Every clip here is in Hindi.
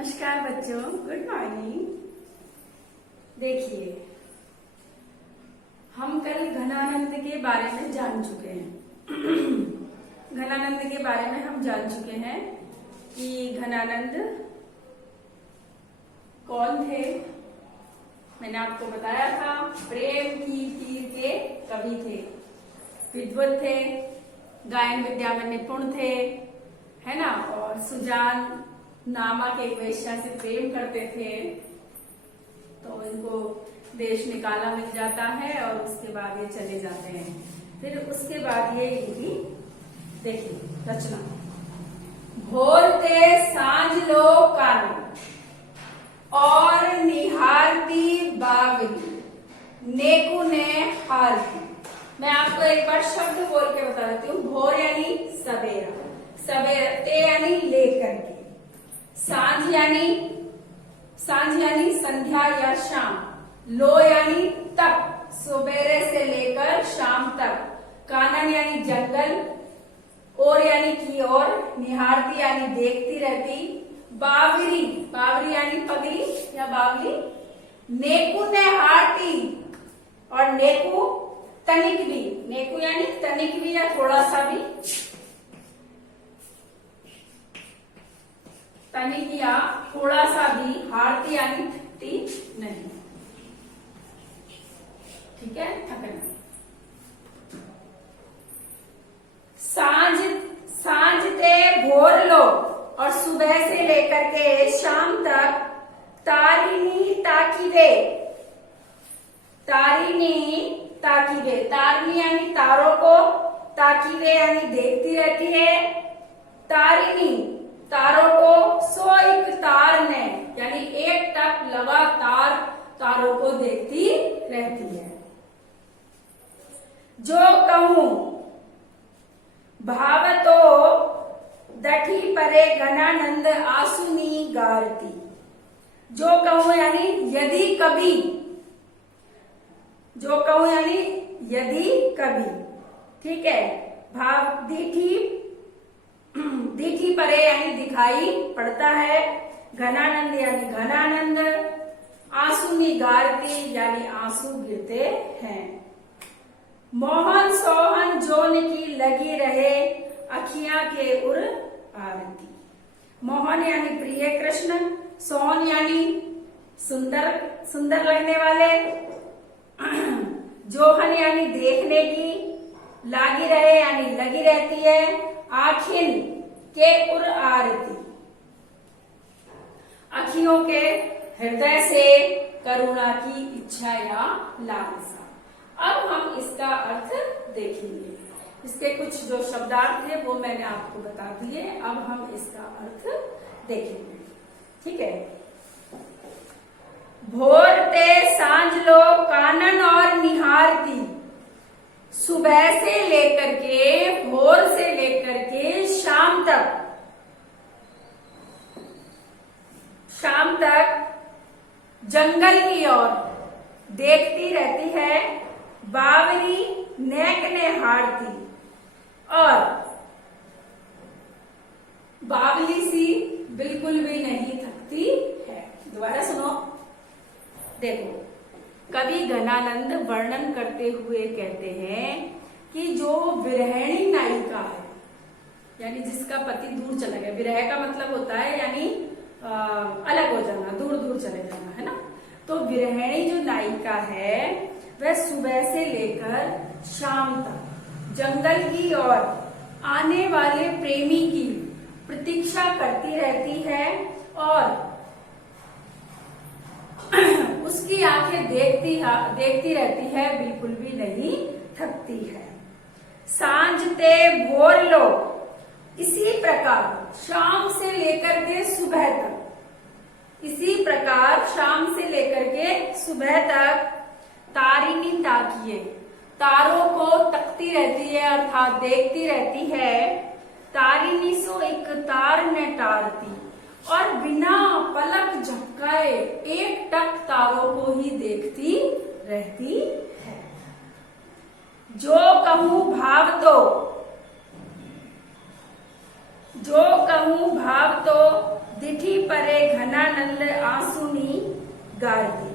नमस्कार बच्चों, गुड मॉर्निंग। देखिए, हम कल घनानंद के बारे में जान चुके हैं। घनानंद के बारे में हम जान चुके हैं कि घनानंद कौन थे। मैंने आपको बताया था, प्रेम की तीर के कवि थे, विद्वत थे, गायन विद्या में निपुण थे, है ना। और सुजान नामक एक वेश्या से प्रेम करते थे, तो इनको देश निकाला मिल जाता है और उसके बाद ये चले जाते हैं। फिर उसके बाद ये इनकी देखिए रचना, भोर ते सांझ लो कानो और निहारती बावली नेकू ने हारती। मैं आपको एक बार शब्द बोल के बता देती हूँ। भोर यानी सवेरा, सवेरा, ते यानी लेकर के, सांझ यानी संध्या या शाम, लो यानी तक, सवेरे से लेकर शाम तक, कानन यानी जंगल, और यानी की ओर, निहारती यानी देखती रहती, बावरी, बावरी यानी पगली या बावली, नेकू ने हारती, और नेकू तनिक भी, नेकू यानी तनिक भी या थोड़ा सा भी, तनिक या थोड़ा सा भी, हारती यानी थकती नहीं। ठीक है, थकना। सांझ ते भोर लो और सुबह से लेकर के शाम तक तारिणी ताकीवे, तारिणी ताकीवे, तारिणी यानी तारों को, ताकीवे यानी देखती रहती है, तारिणी तारों को, सो एक तार ने यानी एक टक लगातार तारों को देखती रहती है। जो कहूं भाव तो दठी परे घनानंद आसुनी गारती। जो कहूं यानी यदि कभी, जो कहूं यानी यदि कभी, ठीक है। भाव दीठी परे यानी दिखाई पड़ता है, घनानंद यानी घनानंद, आंसुनी गारती यानी आंसू गिरते हैं। मोहन सोहन जोन की लगी रहे अखियां के उर आरती। मोहन यानी प्रिय कृष्ण, सोहन यानी सुंदर, सुंदर लगने वाले, जोहन यानी देखने की, लागी रहे यानी लगी रहती है, आखिन के उर आरती, अखियों के हृदय से करुणा की इच्छा या लालसा। अब हम इसका अर्थ देखेंगे। इसके कुछ जो शब्दार्थ थे वो मैंने आपको बता दिए, अब हम इसका अर्थ देखेंगे। ठीक है। भोर ते सांझ लो कानन और निहारती, सुबह से लेकर के, भोर से लेकर के शाम तक, शाम तक जंगल की ओर देखती रहती है, बावरी नेक ने हारती, और बावली सी बिल्कुल भी नहीं थकती है। दोबारा सुनो, देखो, कवि घनानंद वर्णन करते हुए कहते हैं कि जो विरहिणी नायिका है, यानी जिसका पति दूर चला गया, विरह का मतलब होता है यानी अलग हो जाना, दूर दूर चले जाना, है ना। तो विरहिणी जो नायिका है वह सुबह से लेकर शाम तक जंगल की ओर आने वाले प्रेमी की प्रतीक्षा करती रहती है, और उसकी आंखें देखती रहती है, बिल्कुल भी नहीं थकती है। सांझ ते भोर लो, इसी प्रकार शाम से लेकर के सुबह तक, इसी प्रकार शाम से लेकर के सुबह तक तारिणी ताकिए, तारों को तकती रहती है अर्थात देखती रहती है, तारिणी सो एक तार ने टारती, और बिना पलक झपकाए एक टक तारों को ही देखती रहती है। जो कहूं भाव तो, जो कहूं भाव तो दिठी परे घनानंद आंसुनी गारती।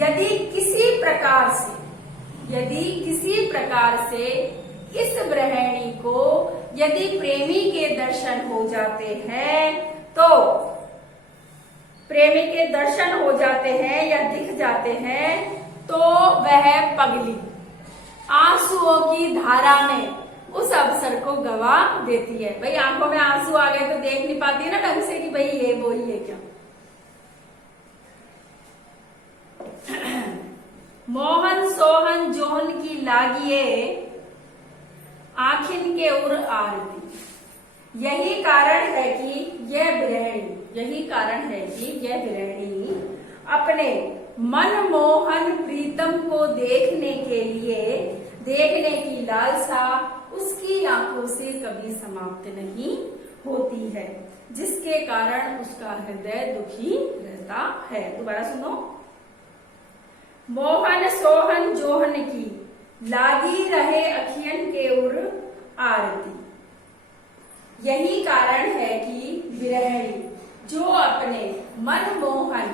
यदि किसी प्रकार से इस गृहिणी को यदि प्रेमी के दर्शन हो जाते हैं या दिख जाते हैं तो वह पगली आंसुओं की धारा में उस अवसर को गवा देती है। भाई आंखों में आंसू आ गए तो देख नहीं पाती है ना ढंग से कि भाई ये वो ही है क्या। मोहन सोहन जोहन की लागिए आखिन के उर आरती। यही कारण है कि यह गृहिणी अपने मनमोहन प्रीतम को देखने की लालसा उसकी आंखों से कभी समाप्त नहीं होती है, जिसके कारण उसका हृदय दुखी रहता है। दोबारा सुनो। मोहन सोहन जोहन की लागी रहे अखियन के उर आरती। यही कारण है कि गृहिणी जो अपने मनमोहन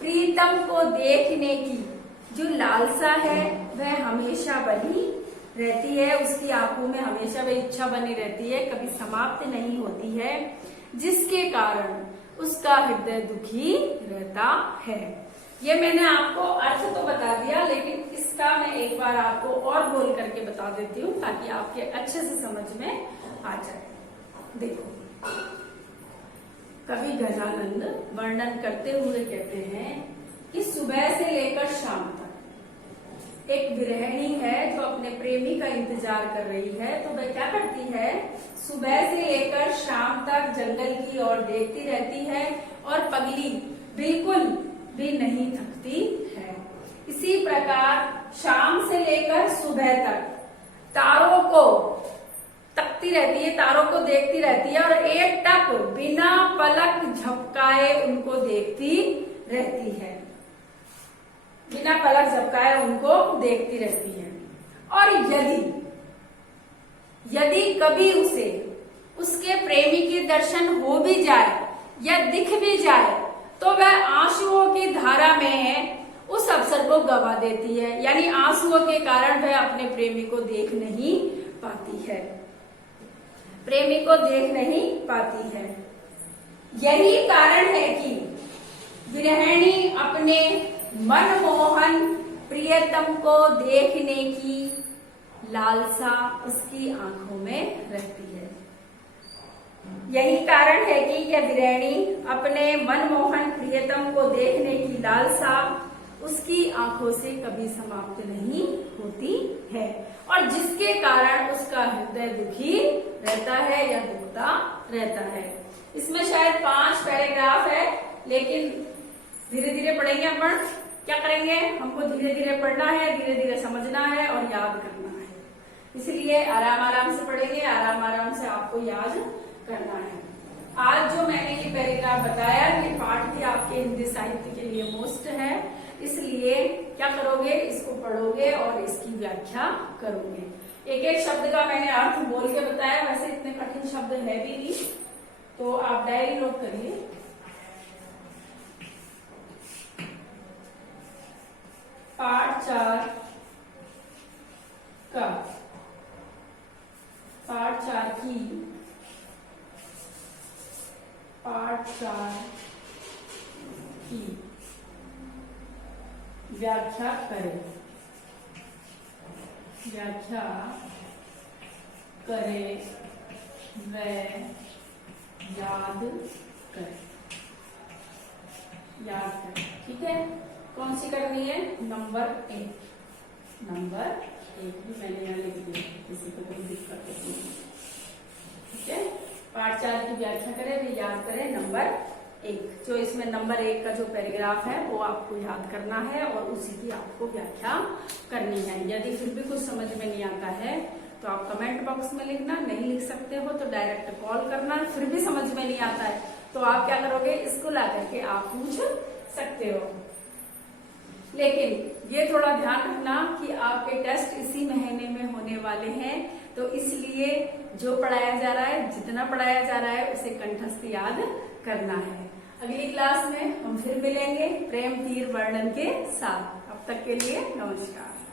प्रीतम को देखने की जो लालसा है वह हमेशा बनी रहती है, उसकी आंखों में हमेशा वह इच्छा बनी रहती है, कभी समाप्त नहीं होती है, जिसके कारण उसका हृदय दुखी रहता है। ये मैंने आपको अर्थ तो बता दिया, लेकिन इसका मैं एक बार आपको और बोल करके बता देती हूँ ताकि आपके अच्छे से समझ में आ जाए। देखो, कवि गजानंद वर्णन करते हुए कहते हैं कि सुबह से लेकर शाम तक एक गृहिणी है जो अपने प्रेमी का इंतजार कर रही है, तो वह क्या करती है, सुबह से लेकर शाम तक जंगल की ओर देखती रहती है और पगली बिल्कुल भी नहीं थकती है। इसी प्रकार शाम से लेकर सुबह तक तारों को तकती रहती है, तारों को देखती रहती है और एक टक बिना पलक झपकाए उनको देखती रहती है, बिना पलक झपकाए उनको देखती रहती है। और यदि कभी उसे उसके प्रेमी के दर्शन हो भी जाए या दिख भी जाए तो वह आंसुओं की धारा में उस अवसर को गवा देती है, यानी आंसुओं के कारण वह अपने प्रेमी को देख नहीं पाती है, यही कारण है कि गृहिणी अपने मनमोहन प्रियतम को देखने की लालसा उसकी आंखों में रहती है। यही कारण है कि यह गृहिणी अपने मनमोहन प्रियतम को देखने की लालसा उसकी आंखों से कभी समाप्त नहीं होती है, और जिसके कारण उसका हृदय दुखी रहता है या दुखता रहता है। इसमें शायद 5 पैराग्राफ है, लेकिन धीरे धीरे पढ़ेंगे। अपन क्या करेंगे, हमको धीरे धीरे पढ़ना है, धीरे धीरे समझना है और याद करना है, इसलिए आराम आराम से पढ़ेंगे, आराम आराम से आपको याद करना है। आज जो मैंने ये पैराग्राफ बताया ये पाठ भी आपके हिंदी साहित्य के लिए मोस्ट है, इसलिए क्या करोगे, इसको पढ़ोगे और इसकी व्याख्या करोगे। एक एक शब्द का मैंने अर्थ बोल के बताया, वैसे इतने कठिन शब्द है भी नहीं, तो आप डायरी नोट करिए। पाठ 4 का पाठ 4 की व्याख्या करे व याद करे। ठीक है, कौन सी करनी है, नंबर 1 भी मैंने यहाँ लिख दिया, किसी को कोई दिक्कत नहीं। ठीक है, पाठ 4 की व्याख्या करें व याद करें नंबर 1। जो इसमें नंबर 1 का जो पैराग्राफ है वो आपको याद करना है और उसी की आपको व्याख्या करनी है। यदि फिर भी कुछ समझ में नहीं आता है तो आप कमेंट बॉक्स में लिखना, नहीं लिख सकते हो तो डायरेक्ट कॉल करना। फिर भी समझ में नहीं आता है तो आप क्या करोगे, स्कूल आकर के आप पूछ सकते हो। लेकिन ये थोड़ा ध्यान रखना कि आपके टेस्ट इसी महीने में होने वाले हैं, तो इसलिए जो पढ़ाया जा रहा है, जितना पढ़ाया जा रहा है उसे कंठस्थ याद करना है। अगली क्लास में हम फिर मिलेंगे प्रेम तीर वर्णन के साथ। अब तक के लिए नमस्कार।